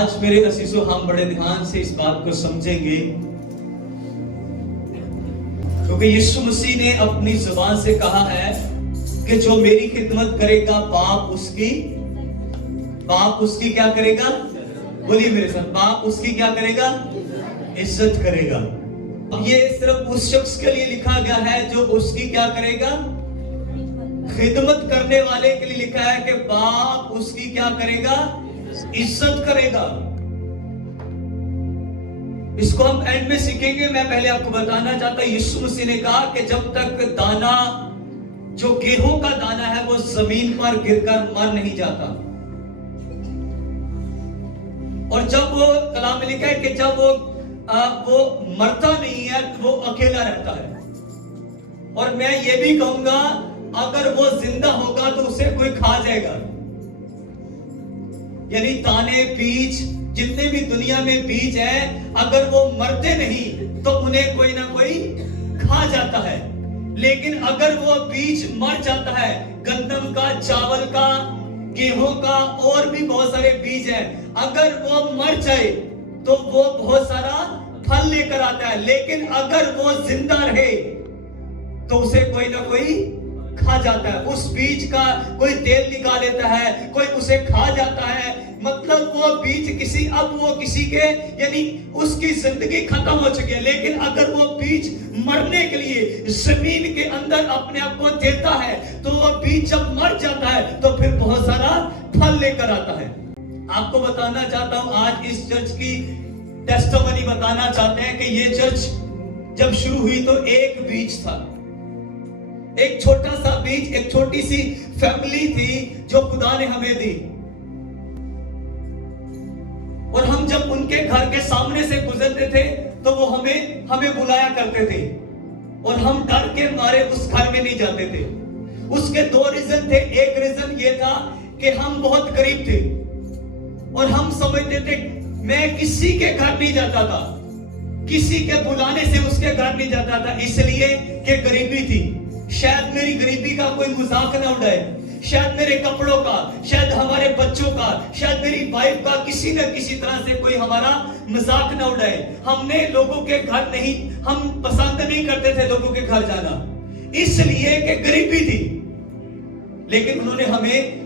आज मेरे असीसों हम बड़े ध्यान से इस बात को समझेंगे, क्योंकि यीशु मसीह ने अपनी जुबान से कहा है कि जो मेरी खिदमत करेगा बाप उसकी क्या करेगा? बोलिए मेरे साथ, बाप उसकी क्या करेगा? इज्जत करेगा। ये सिर्फ उस शख्स के लिए लिखा गया है जो उसकी क्या करेगा? खिदमत करने वाले के लिए लिखा है कि बाप उसकी क्या करेगा? इज्जत करेगा। इसको हम एंड में सीखेंगे। मैं पहले आपको बताना चाहता हूं, यीशु मसीह ने कहा कि जब तक दाना, जो गेहूं का दाना है, वो जमीन पर गिरकर मर नहीं जाता, और जब वो कलाम में लिखा है कि जब वो मरता नहीं है तो वो अकेला रहता है। और मैं ये भी कहूंगा, अगर वो जिंदा होगा तो उसे कोई खा जाएगा। यानी दाने, बीज, जितने भी दुनिया में बीज है, अगर वो मरते नहीं तो उन्हें कोई ना कोई खा जाता है। लेकिन अगर वो बीज मर जाता है, गंदम का, चावल का, गेहूं का, और भी बहुत सारे बीज हैं, अगर वो मर जाए तो वो बहुत सारा फल लेकर आता है। लेकिन अगर वो जिंदा रहे तो उसे कोई ना कोई खा जाता है। उस बीज का कोई तेल निकाल लेता है, कोई उसे खा जाता है। मतलब वो बीज अब वो किसी के, यानी उसकी जिंदगी खत्म हो चुकी है। लेकिन अगर वो बीज मरने के लिए जमीन के अंदर अपने आप को देता है, तो वो बीज जब मर जाता है तो फिर बहुत सारा फल लेकर आता है। आपको बताना चाहता हूं, आज इस चर्च की टेस्टिमनी बताना चाहते हैं कि ये चर्च जब शुरू हुई तो एक बीज था, एक छोटा सा बीज, एक छोटी सी फैमिली थी जो खुदा ने हमें दी। और हम जब उनके घर के सामने से गुजरते थे तो वो हमें बुलाया करते थे, और हम डर के मारे उस घर में नहीं जाते थे। उसके दो रीजन थे। एक रीजन ये था कि हम बहुत गरीब थे और हम समझते थे, मैं किसी के घर नहीं जाता था, किसी के बुलाने से उसके घर नहीं जाता था, इसलिए कि गरीबी थी। शायद मेरी गरीबी का कोई मजाक ना उड़ाए, शायद मेरे कपड़ों का, शायद हमारे बच्चों का, शायद मेरी वाइफ का, किसी न किसी तरह से कोई हमारा मजाक ना उड़ाए। हमने लोगों के घर नहीं, हम पसंद नहीं करते थे लोगों के घर जाना, इसलिए कि गरीबी थी। लेकिन उन्होंने हमें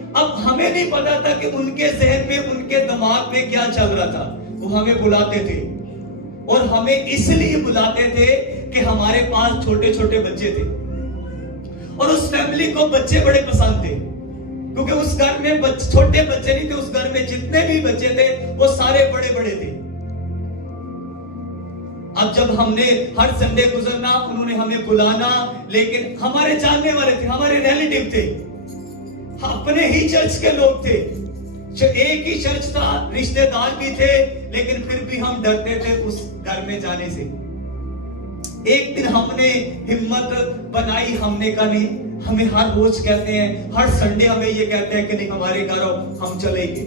नहीं पता था कि उनके जहन में, उनके दिमाग में क्या चल रहा था। वो हमें बुलाते थे, और हमें इसलिए बुलाते थे कि हमारे पास छोटे छोटे बच्चे थे, और उस फैमिली को बच्चे बड़े पसंद थे, क्योंकि उस घर में छोटे बच्चे नहीं थे। उस घर में जितने भी बच्चे थे वो सारे बड़े बड़े थे। अब जब हमने हर संडे गुजरना, उन्होंने हमें बुलाना, लेकिन हमारे जानने वाले थे, हमारे रिलेटिव थे, अपने ही चर्च के लोग थे, जो एक ही चर्च था, रिश्तेदार भी थे, लेकिन फिर भी हम डरते थे उस घर में जाने से। एक दिन हमने हिम्मत बनाई, हमने कहा नहीं, हमें हर रोज कहते हैं, हर संडे हमें ये कहते हैं कि नहीं हमारे घर आओ, हम चलेंगे।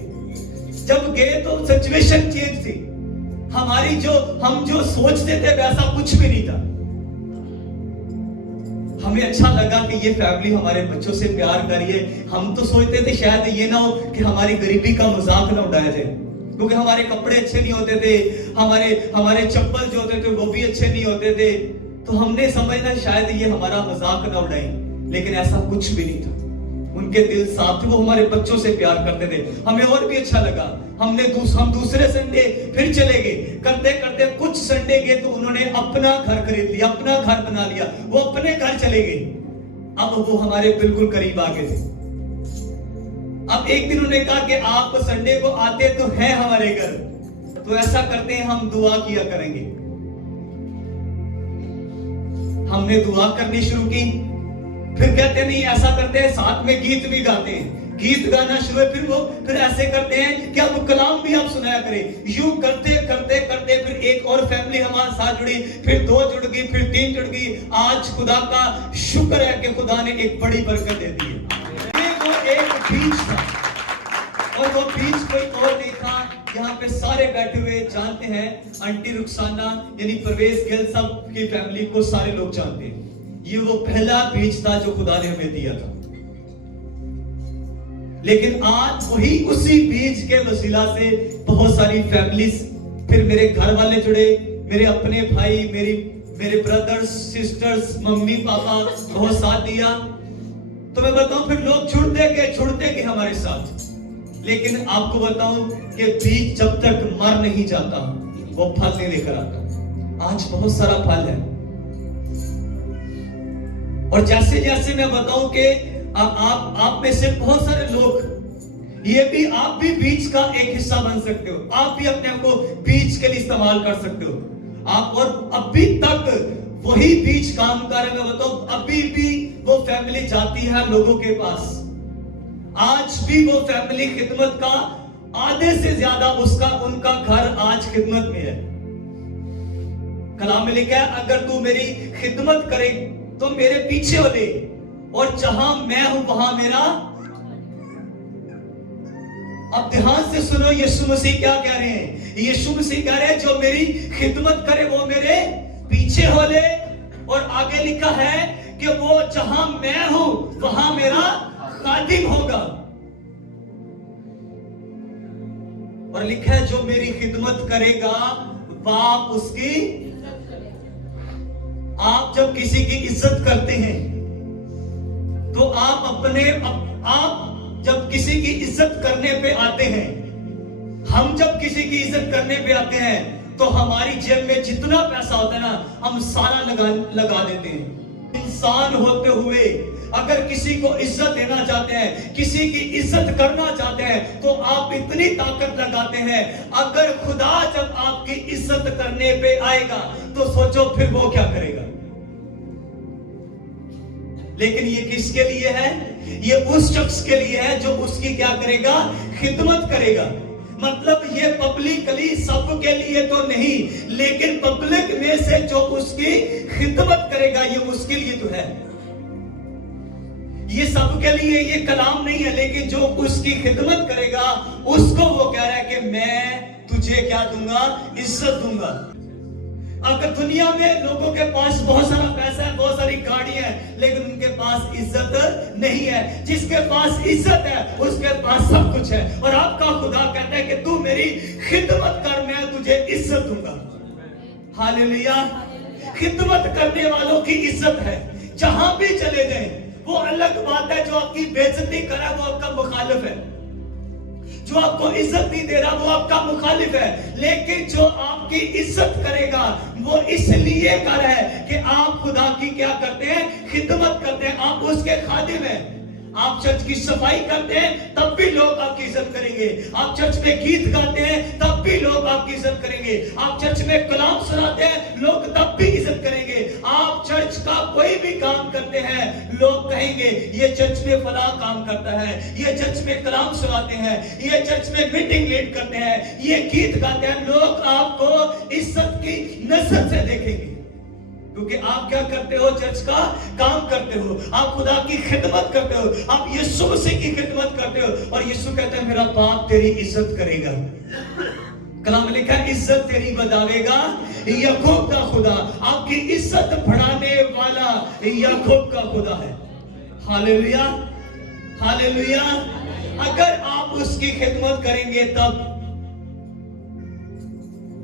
जब गए तो सिचुएशन चेंज थी। हम जो सोचते थे वैसा कुछ भी नहीं था। हमें अच्छा लगा कि ये फैमिली हमारे बच्चों से प्यार करिए। हम तो सोचते थे शायद ये ना हो कि हमारी गरीबी का मजाक ना उड़ाया जाए, क्योंकि हमारे कपड़े अच्छे नहीं होते थे, हमारे चप्पल जो होते थे वो भी अच्छे नहीं होते थे। तो हमने समझा शायद ये हमारा मजाक ना उड़ाए, लेकिन ऐसा कुछ भी नहीं था। उनके दिल साफ थे, वो हमारे बच्चों से प्यार करते थे। हमें और भी अच्छा लगा। हम दूसरे संडे फिर चले गए। करते करते कुछ संडे गए तो उन्होंने अपना घर खरीद लिया, अपना घर बना लिया, वो अपने घर चले गए। अब वो हमारे बिल्कुल करीब आ गए थे। अब एक दिन उन्होंने कहा कि आप संडे को आते तो हैं हमारे घर, तो ऐसा करते हैं, हम दुआ किया करेंगे। हमने दुआ करनी शुरू की। फिर कहते नहीं, ऐसा करते हैं, साथ में गीत भी गाते हैं, गीत गाना शुरू है। फिर ऐसे करते हैं कि अब कलाम भी आप सुनाया करें। यूं करते करते करते फिर एक और फैमिली हमारे साथ जुड़ी, फिर 2 जुड़ गई, फिर 3 जुड़ गई। आज खुदा का शुक्र है कि खुदा ने एक बड़ी बरकत दे दी है। ये वो एक बीज था, और वो बीज कोई और नहीं था। यहाँ पे सारे बैठे हुए जानते हैं, आंटी रुखसाना यानी परवेज गिल साहब की फैमिली को सारे लोग जानते हैं। ये वो पहला बीज था जो खुदा ने हमें दिया था। लेकिन आज वही उसी बीज के वसीला से बहुत सारी फैमिलीज, फिर मेरे घर वाले जुड़े, मेरे अपने भाई, मेरे ब्रदर्स सिस्टर्स, मम्मी पापा बहुत साथ दिया। तो मैं बताऊं फिर लोग जुड़ते गए हमारे साथ। लेकिन आपको बताऊं कि बीज जब तक मर नहीं जाता वो फल नहीं लेकर आता। आज बहुत सारा फल है, और जैसे जैसे मैं बताऊं कि आप में से बहुत सारे लोग आप भी बीज का एक हिस्सा बन सकते हो। आप भी अपने आप को बीज के लिए इस्तेमाल कर सकते हो। आप, और अभी तक वही बीज काम कर रहे। मैं बताऊं अभी भी वो फैमिली जाती है लोगों के पास। आज भी वो फैमिली खिदमत का आधे से ज्यादा उनका घर आज खिदमत में है। कलाम में लिखा है, अगर तू मेरी खिदमत करे तो मेरे पीछे हो ले, और जहां मैं हूं वहां मेरा। अब ध्यान से सुनो, यीशु मसीह क्या कह रहे हैं। यीशु मसीह कह रहे हैं जो मेरी खिदमत करे वो मेरे पीछे हो ले, और आगे लिखा है कि वो जहां मैं हूं वहां मेरा खादिम होगा। और लिखा है जो मेरी खिदमत करेगा बाप उसकी। आप जब किसी की इज्जत करते हैं तो आप जब किसी की इज्जत करने पे आते हैं, हम जब किसी की इज्जत करने पे आते हैं तो हमारी जेब में जितना पैसा होता है ना, हम सारा लगा देते हैं। इंसान होते हुए अगर किसी को इज्जत देना चाहते हैं, किसी की इज्जत करना चाहते हैं, तो आप इतनी ताकत लगाते हैं। अगर खुदा जब आपकी इज्जत करने पे आएगा तो सोचो फिर वो क्या करेगा। लेकिन ये किसके लिए है? ये उस शख्स के लिए है जो उसकी क्या करेगा? खिदमत करेगा। मतलब ये पब्लिकली सबके लिए तो नहीं, लेकिन पब्लिक में से जो उसकी खिदमत करेगा ये उसके लिए तो है। ये सबके लिए ये कलाम नहीं है, लेकिन जो उसकी खिदमत करेगा उसको वो कह रहा है कि मैं तुझे क्या दूंगा? इज्जत दूंगा। अगर दुनिया में लोगों के पास बहुत सारा पैसा है, बहुत सारी गाड़ियां हैं, लेकिन उनके पास इज्जत नहीं है। जिसके पास इज्जत है उसके पास सब कुछ है। और आपका खुदा कहता है कि तू मेरी खिदमत कर, मैं तुझे इज्जत दूंगा। हालेलुया। खिदमत करने वालों की इज्जत है जहां भी चले जाएं। वो अलग बात है जो आपकी बेइज्जती करे वो आपका मुखालिफ है, जो आपको इज्जत नहीं दे रहा वो आपका मुखालिफ है। लेकिन जो आपकी इज्जत करेगा वो इसलिए कर रहा है कि आप खुदा की क्या करते हैं? खिदमत करते हैं। आप उसके खादिम हैं। आप चर्च की सफाई करते हैं तब भी लोग आपकी इज्जत करेंगे। आप चर्च में गीत गाते हैं तब भी लोग आपकी इज्जत करेंगे। आप चर्च में कलाम सुनाते हैं लोग तब भी इज्जत करेंगे। आप चर्च का कोई भी काम करते हैं लोग कहेंगे ये चर्च में फलां काम करता है, ये चर्च में कलाम सुनाते हैं, ये चर्च में मीटिंग लीड करते हैं, ये गीत गाते हैं। लोग आपको इज्जत की नजर से देखेंगे क्योंकि आप क्या करते हो? चर्च का काम करते हो, आप खुदा की खिदमत करते हो, आप यीशु मसीह की खिदमत करते हो। और यीशु कहता है मेरा बाप तेरी इज्जत करेगा। कलाम लिखा है इज्जत तेरी बधावेगा याकूब का खुदा। आपकी इज्जत बढ़ाने वाला याकूब का खुदा है। Hallelujah, hallelujah. अगर आप उसकी खिदमत करेंगे तब।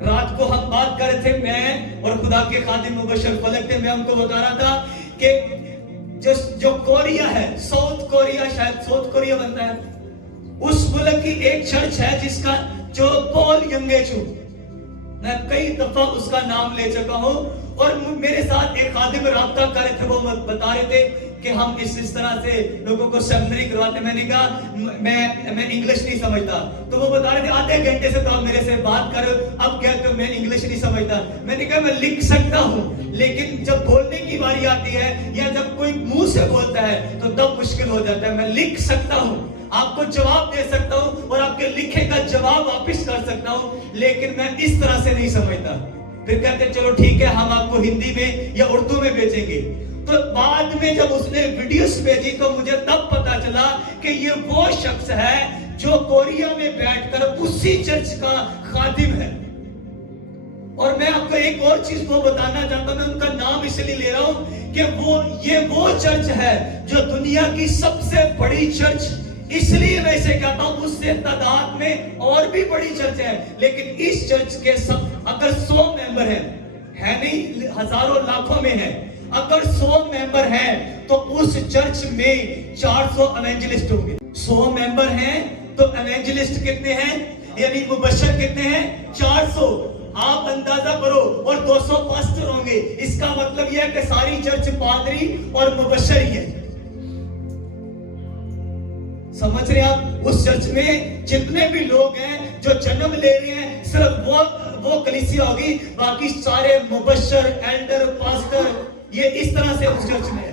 रात को हम बात कर रहे थे, मैं और खुदा के खादिम मुबशर फलक थे। मैं उनको बता रहा था कि जो कोरिया है, साउथ कोरिया, शायद साउथ कोरिया बनता है, उस मुल्क की एक चर्च है जिसका जो पॉल यंगेचू, मैं कई दफा उसका नाम ले चुका हूं। और मेरे साथ एक खादिम राब्ता कर रहे थे, वो बता रहे थे कि हम इस तरह से लोगों को सेमिनरी करवाते। मैंने कहा मैं इंग्लिश नहीं समझता। तो वो बता रहे थे आधे घंटे से तो आप मेरे से बात कर रहे हो, अब कहते हो मैं इंग्लिश नहीं समझता। मैंने कहा मैं लिख सकता हूँ, लेकिन जब बोलने की बारी आती है या जब कोई मुंह से बोलता है तो तब मुश्किल हो जाता है। मैं लिख सकता हूँ, आपको जवाब दे सकता हूँ और आपके लिखे का जवाब वापस कर सकता हूँ, लेकिन मैं इस तरह से नहीं समझता। फिर कहते चलो ठीक है, हम आपको हिंदी में या उर्दू में भेजेंगे। तो बाद में जब उसने वीडियोस भेजी तो मुझे तब पता चला कि ये वो शख्स है जो कोरिया में बैठकर उसी चर्च का खादिम है। और मैं आपको एक और चीज वो बताना चाहता हूं, मैं उनका नाम इसलिए ले रहा हूं कि ये वो चर्च है जो दुनिया की सबसे बड़ी चर्च इसलिए मैं इसे कहता हूं, उससे तादाद में और भी बड़ी चर्च है, लेकिन इस चर्च के सब अगर 100 मेंबर है नहीं, हजारों लाखों में है, अगर 100 मेंबर है तो उस चर्च में 400 एवेंजलिस्ट होंगे। 100 मेंबर हैं तो एवेंजलिस्ट कितने हैं, यानी मुबशर कितने हैं, 400। आप अंदाजा करो, और 200 पास्टर होंगे। इसका मतलब यह है कि सारी चर्च पादरी और मुबशर ही है। समझ रहे आप? उस चर्च में जितने भी लोग हैं जो जन्म ले रहे हैं, सिर्फ वो कलीसिया होगी, बाकी सारे मुबशर, एल्डर, पास्टर, ये इस तरह से उस चर्च में है।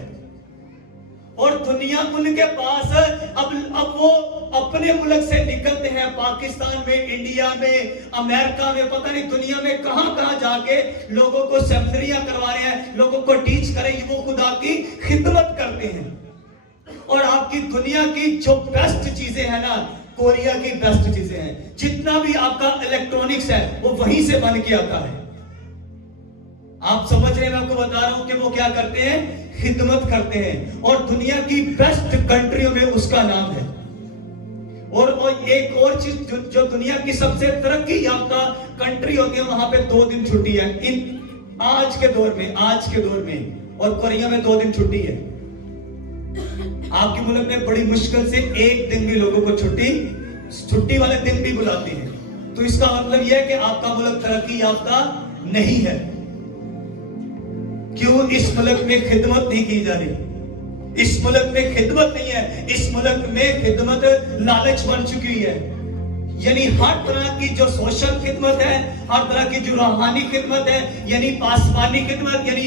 और दुनिया उनके पास अब वो अपने मुल्क से निकलते हैं, पाकिस्तान में, इंडिया में, अमेरिका में, पता नहीं दुनिया में कहां जाके लोगों को सेमिनरियां करवा रहे हैं, लोगों को टीच करें, वो खुदा की खिदमत करते हैं। और आपकी दुनिया की जो बेस्ट चीजें हैं ना, कोरिया की बेस्ट चीजें हैं, जितना भी आपका इलेक्ट्रॉनिक्स है वो वहीं से बन के आता है। आप समझ रहे हैं? मैं आपको बता रहा हूं कि वो क्या करते हैं, खिदमत करते हैं, और दुनिया की बेस्ट कंट्रियों में उसका नाम है। और एक और चीज जो दुनिया की सबसे तरक्की याफ्ता कंट्री होती है, वहां पे 2 दिन छुट्टी है आज के दौर में, और कोरिया में 2 दिन छुट्टी है। आपके मुल्क में बड़ी मुश्किल से 1 दिन भी लोगों को छुट्टी वाले दिन भी बुलाते हैं। तो इसका मतलब यह है कि आपका मुल्क तरक्की याफ्ता नहीं है। क्यों? इस मुल्क में खिदमत नहीं की जा रही, इस मुल्क में खिदमत नहीं है, इस मुल्क में खिदमत लालच बन चुकी है। यानी हर तरह की जो सोशल खिदमत है, हर तरह की जो रूहानी खिदमत है, यानी पासवानी खिदमत, यानी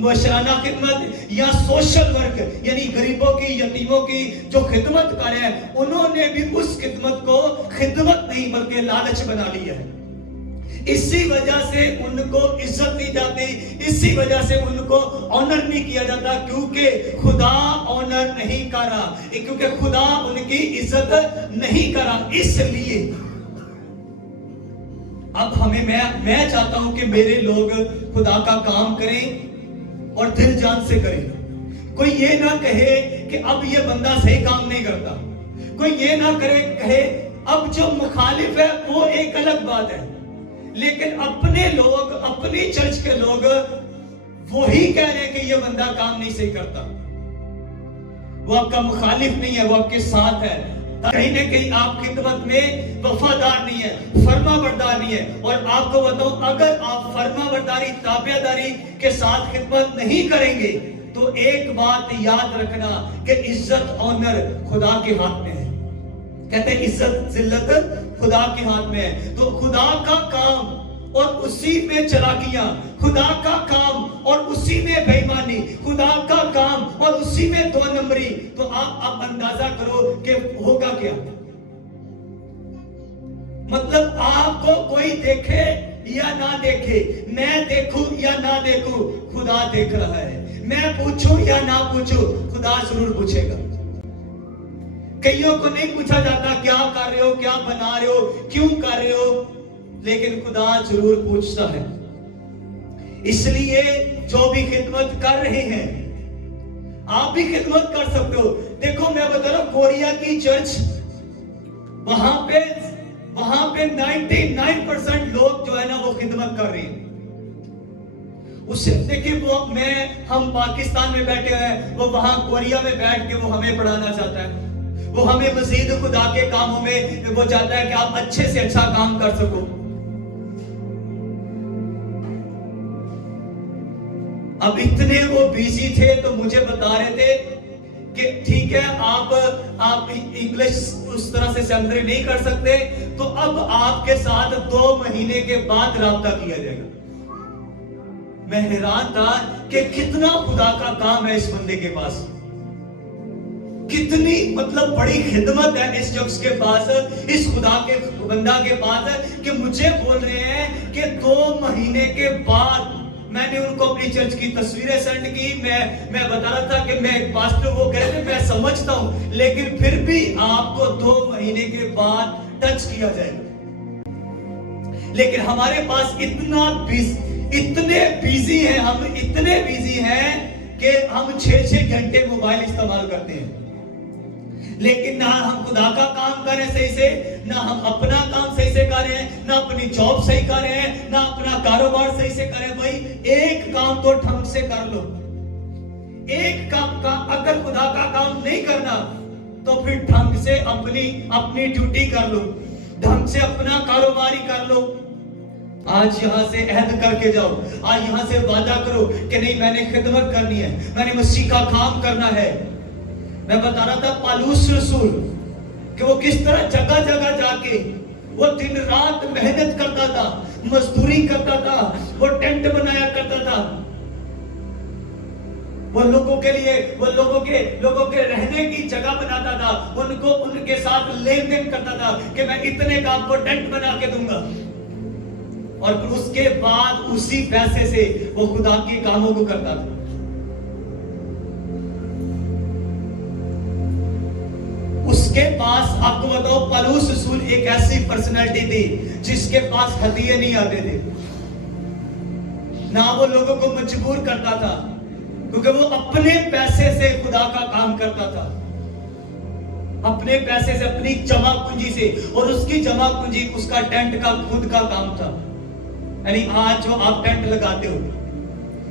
मशराना खिदमत, या सोशल वर्क, यानी गरीबों की, यतीमों की जो खिदमत कर रहे हैं, उन्होंने भी उस खिदमत को खिदमत नहीं बल्कि लालच बना लिया है। इसी वजह से उनको इज्जत दी जाती, इसी वजह से उनको ऑनर नहीं किया जाता, क्योंकि खुदा ऑनर नहीं करा, क्योंकि खुदा उनकी इज्जत नहीं करा। इसलिए अब मैं चाहता हूं कि मेरे लोग खुदा का काम करें और दिल जान से करें। कोई ये ना कहे कि अब ये बंदा सही काम नहीं करता, कोई ये ना कहे अब जो मुखालिफ है वो एक अलग बात है, लेकिन अपने लोग, अपनी चर्च के लोग वो ही कह रहे हैं कि ये बंदा काम नहीं सही करता। वो आपका मुखालिफ नहीं है, वो आपके साथ है। कहीं ना कहीं आप खिदमत में वफादार नहीं है, फर्माबरदार नहीं है। और आपको बताऊं, अगर आप फर्माबरदारी, ताबेदारी के साथ खिदमत नहीं करेंगे तो एक बात याद रखना कि इज्जत, ऑनर खुदा के हाथ में है। कहते हैं इज्जत जिल्लत खुदा के हाथ में है। तो खुदा का काम और उसी में चलाकियां, खुदा का काम और उसी में बेईमानी, खुदा का काम और उसी में 2 नंबरी, तो आप अंदाजा करो कि होगा क्या। मतलब आपको कोई देखे या ना देखे, मैं देखूं या ना देखूं, खुदा देख रहा है। मैं पूछूं या ना पूछूं, खुदा जरूर पूछेगा। कईयों को नहीं पूछा जाता क्या कर रहे हो, क्या बना रहे हो, क्यों कर रहे हो, लेकिन खुदा जरूर पूछता है। इसलिए जो भी खिदमत कर रहे हैं, आप भी खिदमत कर सकते हो। देखो मैं बता रहा हूं, कोरिया की चर्च, वहां पे 99% लोग जो है ना वो खिदमत कर रहे हैं। उससे देखिए, हम पाकिस्तान में बैठे हैं, वो वहां कोरिया में बैठ के वो हमें पढ़ाना चाहता है, वो हमें मजीद खुदा के कामों में वो चाहता है कि आप अच्छे से अच्छा काम कर सको। अब इतने वो बिजी थे तो मुझे बता रहे थे कि ठीक है, आप इंग्लिश उस तरह से सेमिनरी नहीं कर सकते, तो अब आपके साथ 2 महीने के बाद राब्ता किया जाएगा। मैं हैरान था कि कितना खुदा का काम है इस बंदे के पास, कितनी मतलब बड़ी खिदमत है इस शख्स के पास, इस खुदा के बंदा के पास, कि मुझे बोल रहे हैं कि 2 महीने के बाद। मैंने उनको अपनी चर्च की तस्वीरें सेंड की, मैं बता रहा था कि मैं एक पास्टर, वो कह रहे थे मैं समझता हूं, लेकिन फिर भी आपको 2 महीने के बाद टच किया जाएगा। लेकिन हमारे पास इतने बिजी हैं, हम इतने बिजी हैं कि हम 6-6 घंटे मोबाइल इस्तेमाल करते हैं। लेकिन ना हम खुदा का काम कर रहे हैं सही से, ना हम अपना काम सही से कर रहे हैं, ना अपनी जॉब सही कर रहे हैं, ना अपना कारोबार सही से कर रहे हैं। भाई एक काम तो ढंग से कर लो। एक काम का अगर खुदा का काम नहीं करना तो फिर ढंग से अपनी ड्यूटी कर लो, ढंग से अपना कारोबारी कर लो। आज यहां से अहद करके जाओ, आज यहां से वादा करो कि नहीं मैंने खिदमत करनी है, मैंने मसीह का काम करना है। मैं बता रहा था पौलुस रसूल कि वो किस तरह जगह जगह जाके वो दिन रात मेहनत करता था, मजदूरी करता था, वो टेंट बनाया करता था, वो लोगों के लिए, वो लोगों के रहने की जगह बनाता था, उनको उनके साथ लेन देन करता था कि मैं इतने का आपको टेंट बना के दूंगा। और फिर उसके बाद उसी पैसे से वो खुदा के कामों को करता था। उसके पास आपको बताओ पौलुस रसूल एक ऐसी पर्सनालिटी थी जिसके पास हदिये नहीं आते थे, ना वो लोगों को मजबूर करता था, क्योंकि वो अपने पैसे से खुदा का काम करता था, अपने पैसे से, अपनी जमा पूंजी से। और उसकी जमा पूंजी उसका टेंट का खुद का काम था। यानी आज जो आप टेंट लगाते हो,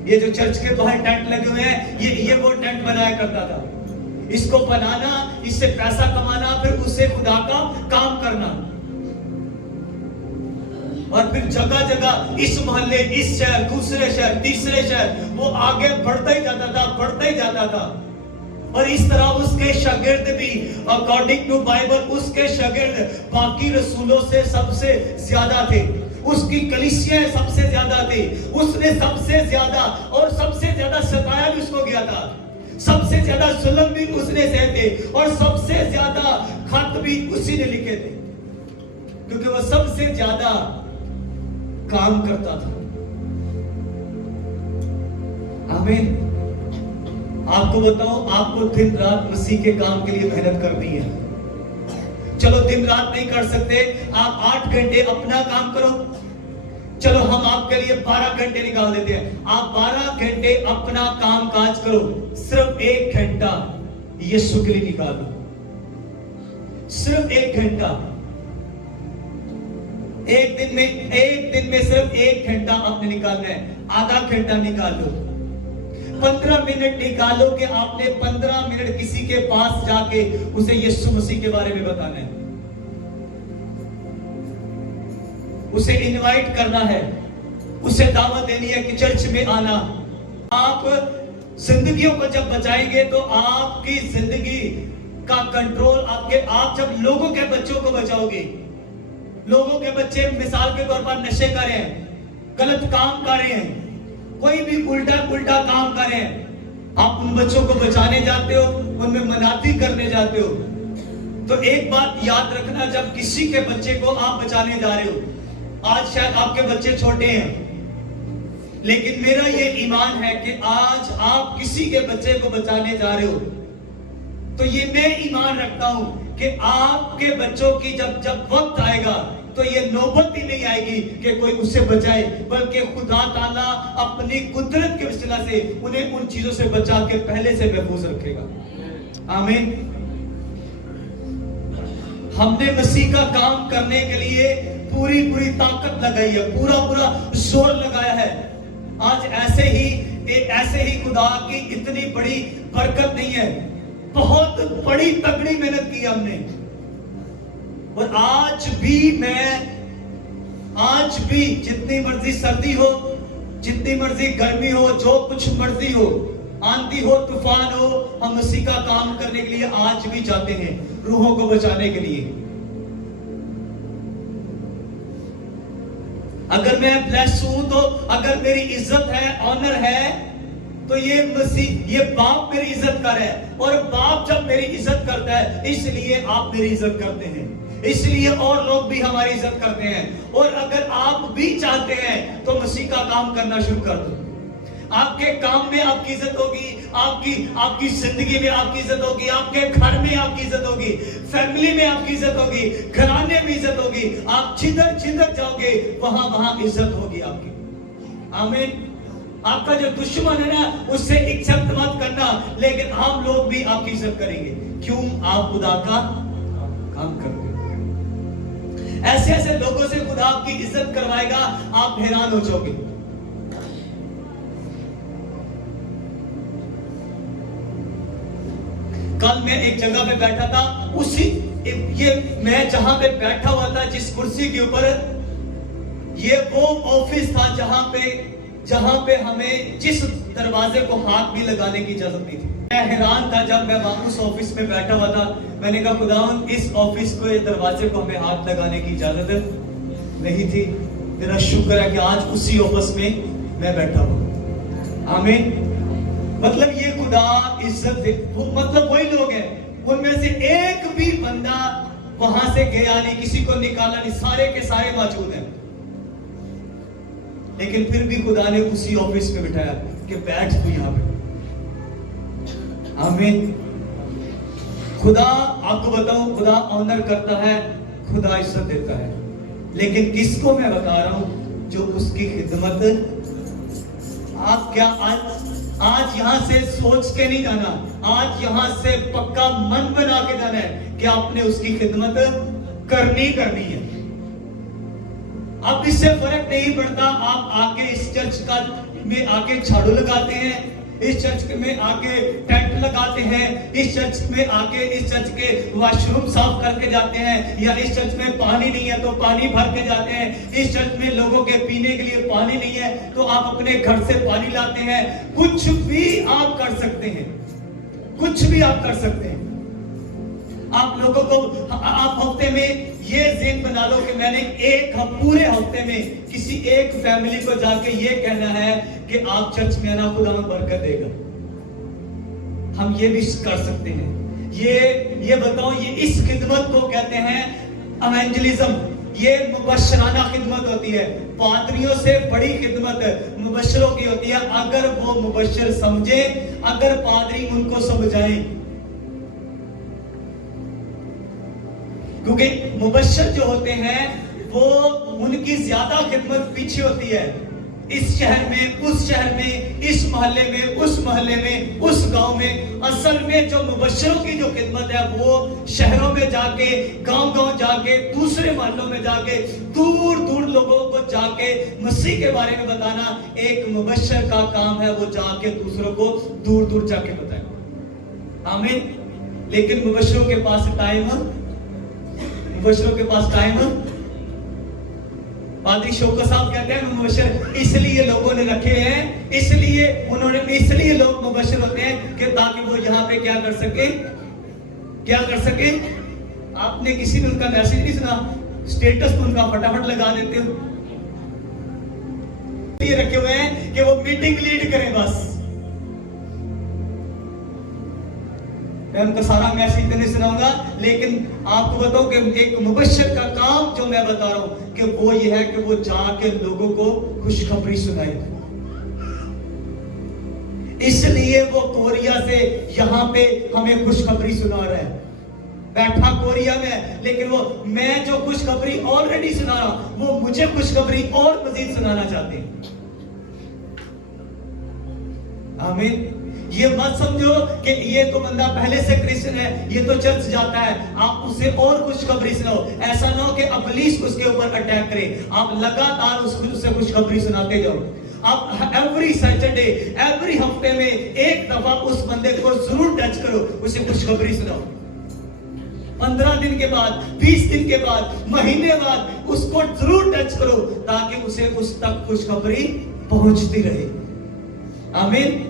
ये जो चर्च के बाहर टेंट लगे हुए हैं, ये वो टेंट बनाया करता था। इसको बनाना, इससे पैसा कमाना, फिर उससे खुदा का काम करना, और फिर जगह जगह इस मोहल्ले, इस शहर, दूसरे शहर, तीसरे शहर, वो आगे बढ़ता ही जाता था, बढ़ता ही जाता था। और इस तरह उसके शागिर्द भी अकॉर्डिंग टू बाइबल, उसके शागिर्द बाकी रसूलों से सबसे ज्यादा थे, उसकी कलीसिया सबसे ज्यादा थी, उसने सबसे ज्यादा और सबसे ज्यादा सताया भी उसको गया था, सबसे ज्यादा जुल्म भी उसने सहते, और सबसे ज्यादा खत भी उसी ने लिखे थे, क्योंकि वो सबसे ज्यादा काम करता था। आमीन। आपको बताओ, आपको दिन रात मसीह के काम के लिए मेहनत करनी है। चलो दिन रात नहीं कर सकते, आप 8 घंटे अपना काम करो। चलो हम आपके लिए 12 घंटे निकाल देते हैं, आप 12 घंटे अपना काम काज करो, सिर्फ 1 घंटा यीशु के लिए निकालो, सिर्फ 1 घंटा। एक दिन में सिर्फ 1 घंटा आपने निकालना है, आधा घंटा निकालो, 15 मिनट निकालो कि आपने 15 मिनट किसी के पास जाके उसे यीशु मसीह के बारे में बताना है, उसे इनवाइट करना है, उसे दावत देनी है कि चर्च में आना। आप जिंदगियों को जब बचाएंगे तो आपकी जिंदगी का कंट्रोल आप जब लोगों के बच्चों को बचाओगे, लोगों के बच्चे मिसाल के तौर पर नशे कर रहे हैं, गलत काम कर रहे हैं, कोई भी उल्टा काम कर रहे हैं, आप उन बच्चों को बचाने जाते हो, उनमें मनाती करने जाते हो। तो एक बात याद रखना, जब किसी के बच्चे को आप बचाने जा रहे हो, आज शायद आपके बच्चे छोटे हैं, लेकिन मेरा ये ईमान है कि आज आप किसी के बच्चे को बचाने जा रहे हो, तो ये मैं ईमान रखता हूं कि आपके बच्चों की जब वक्त आएगा तो ये नौबत ही नहीं आएगी कि कोई उससे बचाए, बल्कि खुदा ताला अपनी कुदरत के वसीला से उन्हें उन चीजों से बचा के पहले से महफूज रखेगा। आमीन। हमने मसीह का काम करने के लिए पूरी ताकत लगाई है, पूरा जोर लगाया है। आज ऐसे ही खुदा की इतनी बड़ी बरकत नहीं है, बहुत बड़ी तगड़ी मेहनत की हमने। और आज भी जितनी मर्जी सर्दी हो, जितनी मर्जी गर्मी हो, जो कुछ मर्जी हो, आंधी हो, तूफान हो, हम मसीह का काम करने के लिए आज भी जाते हैं, रूहों को बचाने के लिए। अगर मैं ब्लेस हूं, तो अगर मेरी इज्जत है, ऑनर है, तो ये बाप मेरी इज्जत कर है, और बाप जब मेरी इज्जत करता है इसलिए आप मेरी इज्जत करते हैं, इसलिए और लोग भी हमारी इज्जत करते हैं। और अगर आप भी चाहते हैं तो मसीह का काम करना शुरू कर दो। आपके काम में आपकी इज्जत होगी, आपकी जिंदगी में आपकी इज्जत होगी, आपके घर में आपकी इज्जत होगी, फैमिली में आपकी इज्जत होगी, घराने में इज्जत होगी। आप जिधर जाओगे वहां इज्जत होगी आपकी। आमीन। आपका जो दुश्मन है ना, उससे इज्जत मत करना, लेकिन हम लोग भी आपकी इज्जत करेंगे। क्यों? आप खुदा का काम करते हो। ऐसे ऐसे लोगों से खुदा आपकी इज्जत करवाएगा, आप हैरान हो जाओगे। कल मैं एक जगह पे बैठा था, ये मैं जहां पे बैठा हुआ था, जिस कुर्सी के ऊपर, ये वो ऑफिस था जहां पे हमें जिस दरवाजे को हाथ भी लगाने की इजाजत नहीं थी। मैं हैरान था जब मैं उस ऑफिस में बैठा हुआ था। मैंने कहा खुदावन, इस ऑफिस को, इस दरवाजे को हमें हाथ लगाने की इजाजत नहीं थी। तेरा शुक्र है कि आज उसी ऑफिस में मैं बैठा हूं। आमीन। मतलब ये खुदा इज्जत दे, मतलब वही लोग हैं, उनमें से एक भी बंदा वहां से गया नहीं, किसी को निकाला नहीं, सारे के सारे मौजूद हैं। लेकिन फिर भी खुदा ने उसी ऑफिस में बिठाया कि बैठ तू यहां पे। आमीन। खुदा, आपको बताऊं, खुदा ऑनर करता है, खुदा इज्जत देता है, लेकिन किसको मैं बता रहा हूं? जो उसकी खिदमत। आप क्या आज यहां से सोच के नहीं जाना, आज यहां से पक्का मन बना के जाना है कि आपने उसकी खिदमत करनी है। अब इससे फर्क नहीं पड़ता आप आके इस चर्च में आके झाड़ू लगाते हैं, इस चर्च में आके टेंट लगाते हैं, इस चर्च में आके इस चर्च के वॉशरूम साफ करके जाते हैं, या इस चर्च में पानी नहीं है तो पानी भर के जाते हैं, इस चर्च में लोगों के पीने के लिए पानी नहीं है तो आप अपने घर से पानी लाते हैं। कुछ भी आप कर सकते हैं, कुछ भी आप कर सकते हैं। आप लोगों को, आप हफ्ते में ये जिद बना लो कि मैंने पूरे हफ्ते में किसी एक फैमिली को जाके ये कहना है कि आप चर्च में आना, खुदा में बरकत देगा। हम ये भी कर सकते हैं। ये बताओ, ये इस खिदमत को कहते हैं इवेंजलिज्म। ये मुबशराना खिदमत होती है। पादरियों से बड़ी खिदमत मुबशरों की होती है, अगर वो मुबशर समझे, अगर पादरी उनको समझाए। क्योंकि मुबशर जो होते हैं वो, उनकी ज्यादा खिदमत पीछे होती है। इस शहर में, उस शहर में, इस मोहल्ले में, उस मोहल्ले में, उस गांव में। असल में जो मुबशरों की जो खिदमत है वो शहरों में जाके, गांव-गांव जाके, दूसरे मोहल्लों में जाके, दूर दूर लोगों को जाके मसीह के बारे में बताना एक मुबशर का काम है। वो जाके दूसरों को दूर दूर जाके बताए। आमीन। लेकिन मुबशरों के पास टाइम, मुबशरों के पास टाइम। पादरी शौकत साहब कहते हैं मुबशर इसलिए लोगों ने रखे हैं, इसलिए लोग मुबशर होते हैं कि ताकि वो यहाँ पे क्या कर सके। आपने किसी ने उनका मैसेज नहीं सुना, स्टेटस तो उनका फटाफट लगा देते हो। ये रखे हुए हैं कि वो मीटिंग लीड करें बस। मैं उनका सारा मैसेज तो नहीं सुनाऊंगा, लेकिन आपको बताऊं कि एक मुबशर का काम जो मैं बता रहा हूं कि वो ये है कि वो जाके लोगों को खुशखबरी सुनाए। इसलिए वो कोरिया से यहां पे हमें खुशखबरी सुना रहा है, बैठा कोरिया में। लेकिन वो, मैं जो खुशखबरी ऑलरेडी सुना रहा हूं, वो मुझे खुशखबरी और मजीद सुनाना चाहते हैं। आमीन। ये मत समझो कि ये तो बंदा पहले से क्रिश्चियन है, ये तो चर्च जाता है, आप उसे और खुशखबरी सुनाओ। ऐसा ना हो कि इब्लीस उसके ऊपर अटैक करे। आप लगातार उससे खुशखबरी सुनाते जाओ। आप एवरी सैटरडे, एवरी हफ्ते में एक दफा उस बंदे को जरूर टच करो, उसे खुशखबरी सुनाओ। 15 दिन के बाद, 20 दिन के बाद, महीने बाद उसको जरूर टच करो, ताकि उसे उस तक खुशखबरी पहुंचती रहे। आमीन।